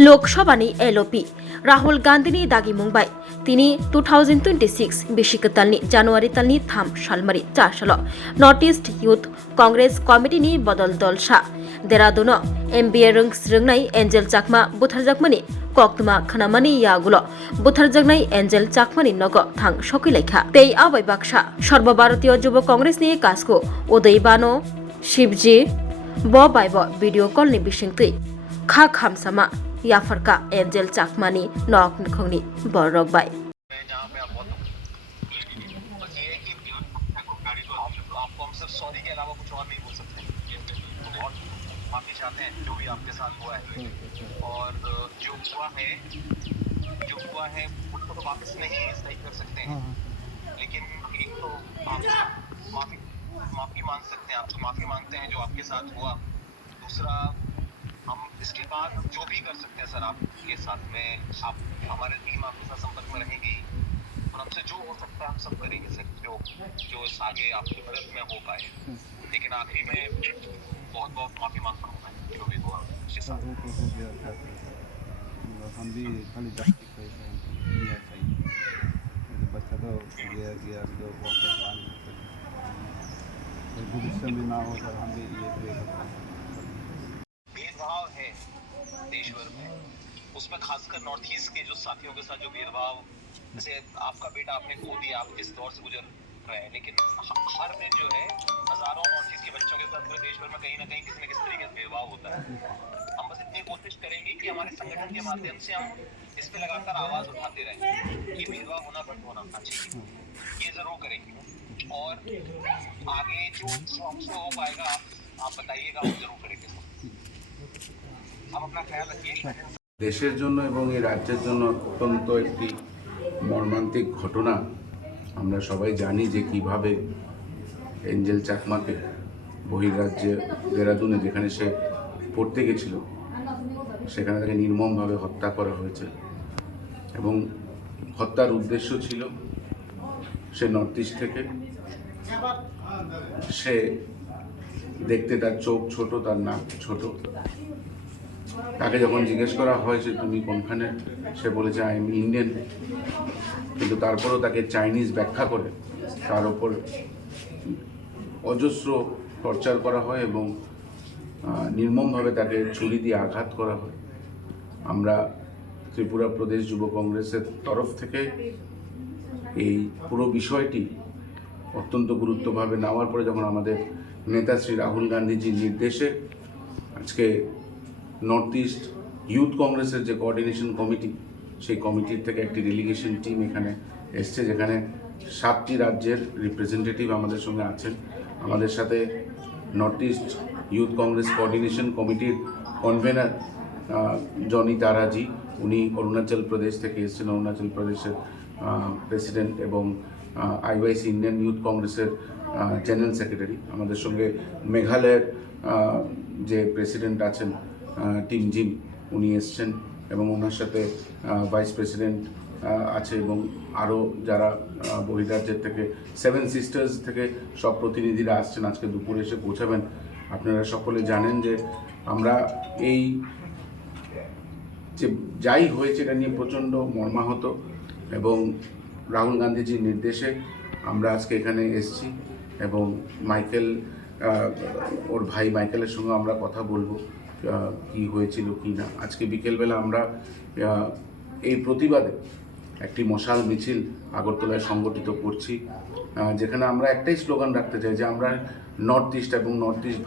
लोकसभानि LP Rahul गांधीनि दागि मुंबाय तिनी 2026 बिसिकतालनि जानुवारि तालनि 3 सालमारि चारसाल नर्थ ईस्ट यूथ कांग्रेस कमिटिनि बदल दलसा देरादुन एमबिए रोंनाय एंजेल चाकमा बुथारजाकमानि कक्तमा खानामानि यागुल बुथारजाकनाय एंजेल चाकमानि नग थां सकिलायखा तेई आबाय बाक्सा सर्वभारतीय युव कांग्रेसनि कासको उदय बानो शिवजी ब बायब भिडियो कलनि बिसिंतै खा खामसामा याफरका एंजेल चाकमानी नक नखंनी बरगबाय आपको हम सिर्फ सॉरी के अलावा कुछ और नहीं बोल सकते। तो बहुत माफी चाहते हैं जो भी आपके साथ हुआ है, और जो हुआ है उसको तो वापस नहीं सही कर सकते हैं, लेकिन एक तो आप माफी मांग सकते हैं, आपसे माफी मांगते हैं जो आपके साथ हुआ। दूसरा, हम इसके बाद जो भी कर सकते हैं सर आपके साथ में, आप हमारे टीम आपके साथ संपर्क में रहेगी और हमसे जो हो सकता है हम सब करेंगे सर, जो इस आगे आपकी मदद में हो पाए। लेकिन आखिरी में बहुत बहुत माफी मांगता हूँ मैं जो भी हुआ उसके साथ। हम भी खाली जाति को दिया चाहिए, बच्चा तो गया गया तो वापस ला नहीं सकते, भविष्य में ना हो सर। हम भी ये प्रे करते हैं। भेदभाव है देश भर में, उसमें खासकर नॉर्थ ईस्ट के जो साथियों के साथ जो भेदभाव, जैसे आपका बेटा आपने खो दिया, आप किस दौर से गुजर रहे हैं, लेकिन हर दिन जो है हजारों नॉर्थ ईस्ट के बच्चों के साथ पूरे देश भर में कहीं ना कहीं किसी न किसी तरीके से भेदभाव होता है। हम बस इतनी कोशिश करेंगे कि हमारे संगठन के माध्यम से हम इस पे लगातार आवाज उठाते रहें कि भेदभाव होना बंद होना चाहिए, ये जरूर करेंगे। और आगे जो हमसे हो पाएगा आप बताइएगा, हम जरूर करेंगे। आप अपना ख्याल रखिए। দেশের জন্য এবং এই রাজ্যের জন্য অত্যন্ত একটি মর্মান্তিক ঘটনা। আমরা সবাই জানি যে কিভাবে এঞ্জেল চাকমাকে বহির্রাজ্যে দেরাদুনে যেখানে সে পড়তে গেছিল সেখানে তাকে নির্মমভাবে হত্যা করা হয়েছে, এবং হত্যার উদ্দেশ্য ছিল সে নর্থ ইস্ট থেকে, সে দেখতে তার চোখ ছোট, তার নাক ছোট। তাকে যখন জিজ্ঞেস করা হয় যে তুমি কোনখানে, সে বলেছে আই এম ইন্ডিয়ান, কিন্তু তারপরেও তাকে চাইনিজ ব্যাখ্যা করে তার ওপর অজস্র টর্চার করা হয় এবং নির্মমভাবে তাকে ছুরি দিয়ে আঘাত করা হয়। আমরা ত্রিপুরা প্রদেশ যুব কংগ্রেসের তরফ থেকে এই পুরো বিষয়টি অত্যন্ত গুরুত্বভাবে নেওয়ার পরে যখন আমাদের নেতা শ্রী রাহুল গান্ধীজির নির্দেশে আজকে নর্থ ইস্ট ইউথ কংগ্রেসের যে কোঅর্ডিনেশন কমিটি, সেই কমিটির থেকে একটি ডেলিগেশন টিম এখানে এসছে, যেখানে 7টি রাজ্যের রিপ্রেজেন্টেটিভ আমাদের সঙ্গে আছেন। আমাদের সাথে north east youth Congress coordination কমিটির কনভেনার জনি তারাজি, উনি অরুণাচল প্রদেশ থেকে এসেছেন, অরুণাচল প্রদেশের প্রেসিডেন্ট এবং আইওয়াইসি ইন্ডিয়ান ইউথ কংগ্রেসের জেনারেল সেক্রেটারি। আমাদের সঙ্গে মেঘালয়ের যে প্রেসিডেন্ট আছেন টিম জিম, উনি এসছেন, এবং ওনার সাথে ভাইস প্রেসিডেন্ট আছে, এবং আরও যারা বহির্রাজ্যের থেকে 7 সিস্টার্স থেকে সব প্রতিনিধিরা আসছেন, আজকে দুপুরে এসে পৌঁছাবেন। আপনারা সকলে জানেন যে আমরা এই যে যাই হয়েছে এটা নিয়ে প্রচণ্ড মর্মাহত, এবং রাহুল গান্ধীজির নির্দেশে আমরা আজকে এখানে এসেছি, এবং মাইকেল, ওর ভাই মাইকেলের সঙ্গে আমরা কথা বলবো কি হয়েছিল কি না। আজকে বিকেলবেলা আমরা এই প্রতিবাদে একটি মশাল মিছিল আগরতলায় সংগঠিত করছি, যেখানে আমরা একটাই স্লোগান রাখতে চাই যে আমরা নর্থ ইস্ট এবং নর্থ ইস্ট